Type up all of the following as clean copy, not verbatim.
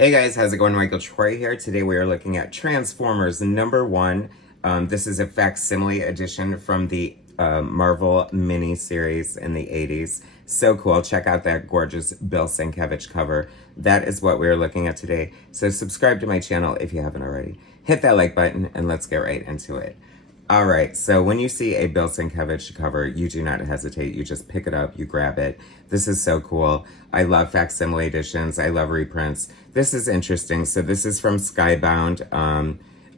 Hey guys, how's it going? Michael Troy here. Today we are looking at Transformers #1. This is a facsimile edition from the Marvel mini-series in the 80s. So cool. Check out that gorgeous Bill Sienkiewicz cover. That is what we are looking at today. So subscribe to my channel if you haven't already. Hit that like button and let's get right into it. All right, so when you see a Bill Sienkiewicz cover, you do not hesitate. You just pick it up, you grab it. This is so cool. I love facsimile editions. I love reprints. This is interesting. So this is from Skybound.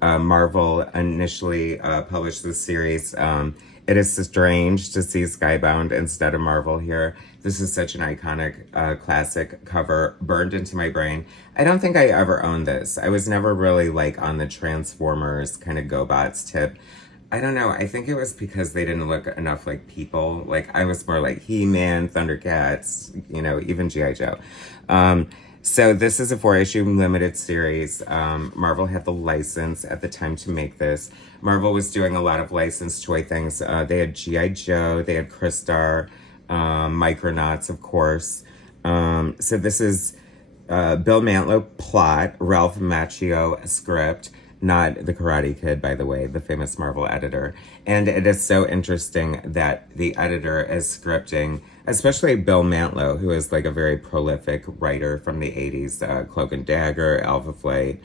Marvel initially published this series. It is strange to see Skybound instead of Marvel here. This is such an iconic classic cover, burned into my brain. I don't think I ever owned this. I was never really like on the Transformers kind of GoBots tip. I don't know. I think it was because they didn't look enough like people. Like, I was more like He-Man, Thundercats, you know, even G.I. Joe. So this is a 4-issue limited series. Marvel had the license at the time to make this. Marvel was doing a lot of licensed toy things. They had G.I. Joe, they had Crystar, Micronauts, of course. So this is Bill Mantlo plot, Ralph Macchio script. Not the Karate Kid, by the way, the famous Marvel editor. And it is so interesting that the editor is scripting, especially Bill Mantlo, who is like a very prolific writer from the 80s, Cloak and Dagger, Alpha Flight,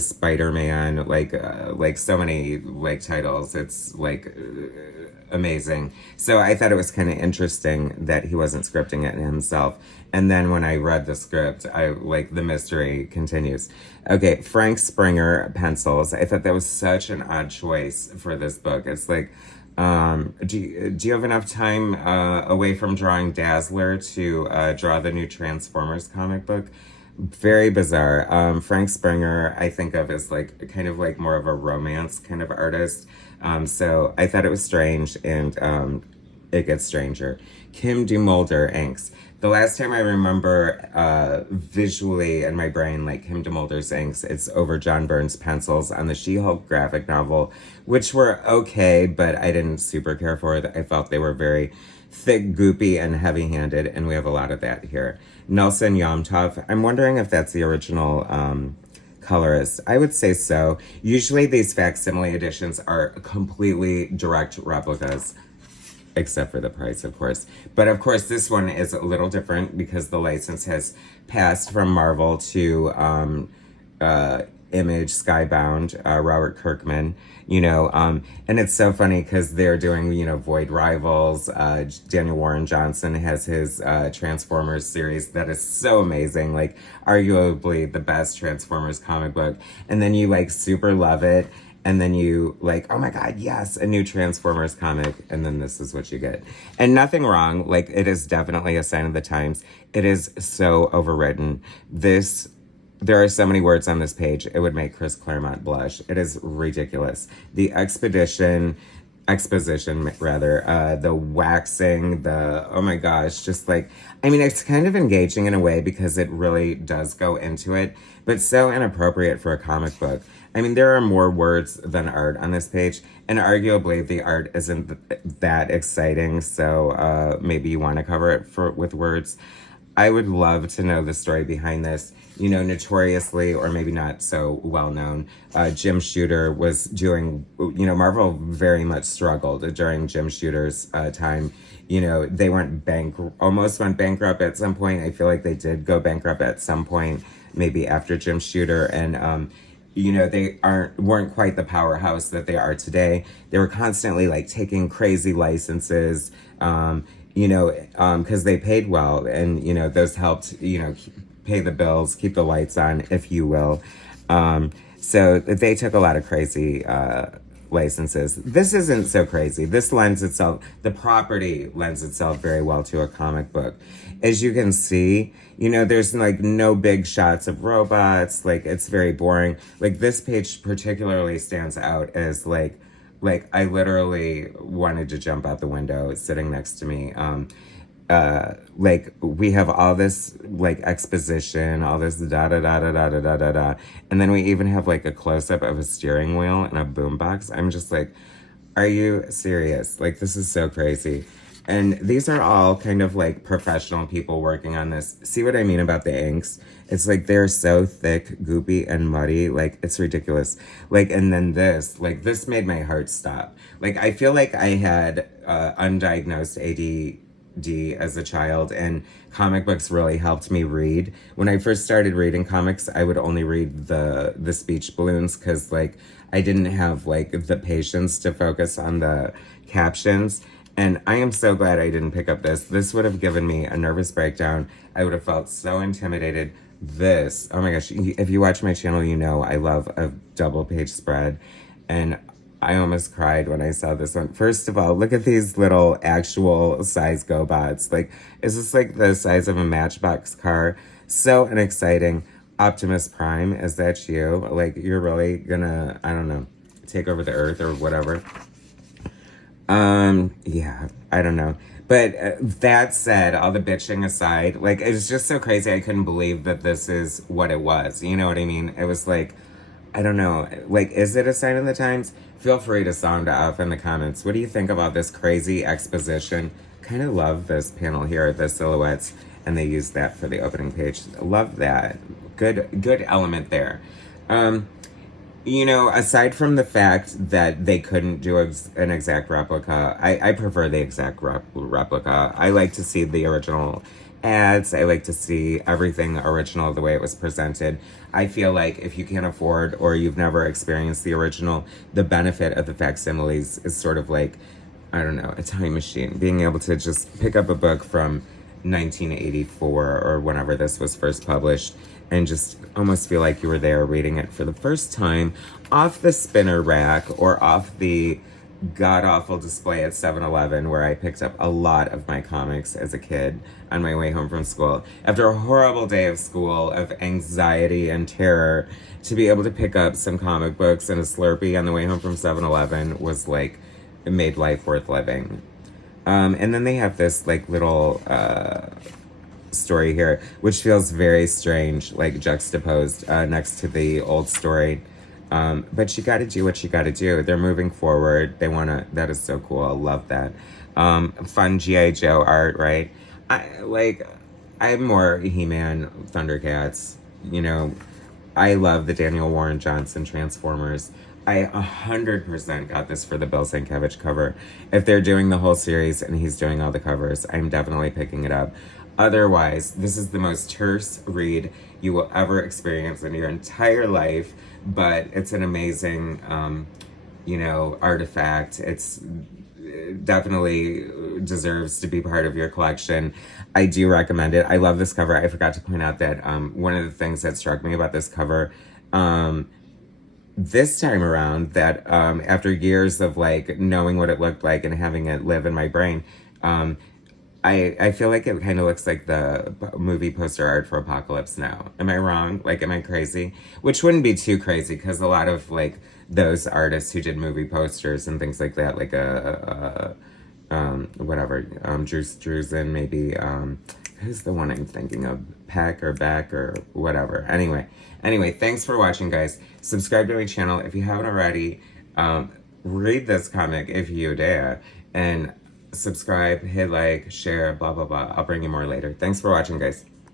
Spider-Man, like so many like titles. It's like amazing. So I thought it was kind of interesting that he wasn't scripting it himself. And then when I read the script, the mystery continues. Okay, Frank Springer pencils. I thought that was such an odd choice for this book. It's like, do you have enough time away from drawing Dazzler to draw the new Transformers comic book? Very bizarre. Frank Springer, I think of as like kind of like more of a romance kind of artist. So I thought it was strange, and it gets stranger. Kim DeMulder inks. The last time I remember visually in my brain, like Kim DeMulder's inks, it's over John Byrne's pencils on the She-Hulk graphic novel, which were okay, but I didn't super care for it. I felt they were very thick, goopy, and heavy-handed, and we have a lot of that here. Nelson Yomtov. I'm wondering if that's the original colorist. I would say so. Usually these facsimile editions are completely direct replicas, except for the price, of course. But of course, this one is a little different because the license has passed from Marvel to Image, Skybound, Robert Kirkman, and it's so funny because they're doing, Void Rivals. Daniel Warren Johnson has his Transformers series that is so amazing, like arguably the best Transformers comic book. And then you like super love it. And then you like, oh my God, yes, a new Transformers comic. And then this is what you get. And nothing wrong. Like, it is definitely a sign of the times. It is so overwritten. There are so many words on this page, it would make Chris Claremont blush. It is ridiculous. The exposition, the waxing, oh my gosh, just like, I mean, it's kind of engaging in a way because it really does go into it, but so inappropriate for a comic book. I mean, there are more words than art on this page, and arguably the art isn't that exciting, so maybe you want to cover it with words. I would love to know the story behind this. Notoriously, or maybe not so well known, Jim Shooter was doing, Marvel very much struggled during Jim Shooter's time. They almost went bankrupt at some point. I feel like they did go bankrupt at some point, maybe after Jim Shooter, and they weren't quite the powerhouse that they are today. They were constantly like taking crazy licenses, because they paid well, and those helped pay the bills, keep the lights on, if you will. So they took a lot of crazy licenses. This isn't so crazy. The property lends itself very well to a comic book. As you can see, there's like no big shots of robots. Like, it's very boring. Like, this page particularly stands out as like I literally wanted to jump out the window sitting next to me. We have all this like exposition, all this da da da da da da da da da, and then we even have like a close up of a steering wheel and a boombox. I'm just like, are you serious? Like, this is so crazy. And these are all kind of like professional people working on this. See what I mean about the inks? It's like they're so thick, goopy, and muddy. Like, it's ridiculous. Like, and then this made my heart stop. Like, I feel like I had undiagnosed ADD as a child, and comic books really helped me read. When I first started reading comics, I would only read the speech balloons because, like, I didn't have, like, the patience to focus on the captions. And I am so glad I didn't pick up this. This would have given me a nervous breakdown. I would have felt so intimidated. This, oh my gosh, if you watch my channel, you know I love a double page spread. And I almost cried when I saw this one. First of all, look at these little actual size GoBots. Like, is this like the size of a Matchbox car? So unexciting. Optimus Prime, is that you? Like, you're really gonna, I don't know, take over the earth or whatever. Yeah, I don't know. But that said, all the bitching aside, like, it's just so crazy. I couldn't believe that this is what it was. You know what I mean? It was like, I don't know. Like, is it a sign of the times? Feel free to sound off in the comments. What do you think about this crazy exposition? Kind of love this panel here, the silhouettes, and they used that for the opening page. Love that. Good element there. You know, aside from the fact that they couldn't do an exact replica, I prefer the exact replica. I like to see the original ads. I like to see everything original the way it was presented. I feel like if you can't afford or you've never experienced the original, the benefit of the facsimiles is sort of like, I don't know, a time machine. Being able to just pick up a book from 1984 or whenever this was first published and just almost feel like you were there reading it for the first time off the spinner rack or off the god-awful display at 7-Eleven where I picked up a lot of my comics as a kid on my way home from school. After a horrible day of school, of anxiety and terror, to be able to pick up some comic books and a Slurpee on the way home from 7-Eleven was like, it made life worth living. And then they have this like little story here, which feels very strange, like juxtaposed next to the old story. But you gotta do what you gotta do. They're moving forward. They wanna, that is so cool. I love that. Fun G.I. Joe art, right? I'm more He-Man, Thundercats, you know. I love the Daniel Warren Johnson Transformers. I 100% got this for the Bill Sienkiewicz cover. If they're doing the whole series and he's doing all the covers, I'm definitely picking it up. Otherwise, this is the most terse read you will ever experience in your entire life, but it's an amazing, you know, artifact. It's definitely deserves to be part of your collection. I do recommend it. I love this cover. I forgot to point out that one of the things that struck me about this cover, this time around, that after years of like knowing what it looked like and having it live in my brain, I feel like it kind of looks like the movie poster art for Apocalypse Now. Am I wrong? Like, am I crazy? Which wouldn't be too crazy because a lot of like those artists who did movie posters and things like that, like whatever, Drews Druzin, maybe, who's the one I'm thinking of? Peck or Beck or whatever. Anyway, thanks for watching, guys. Subscribe to my channel if you haven't already. Read this comic if you dare. And subscribe, hit like, share, blah, blah, blah. I'll bring you more later. Thanks for watching, guys.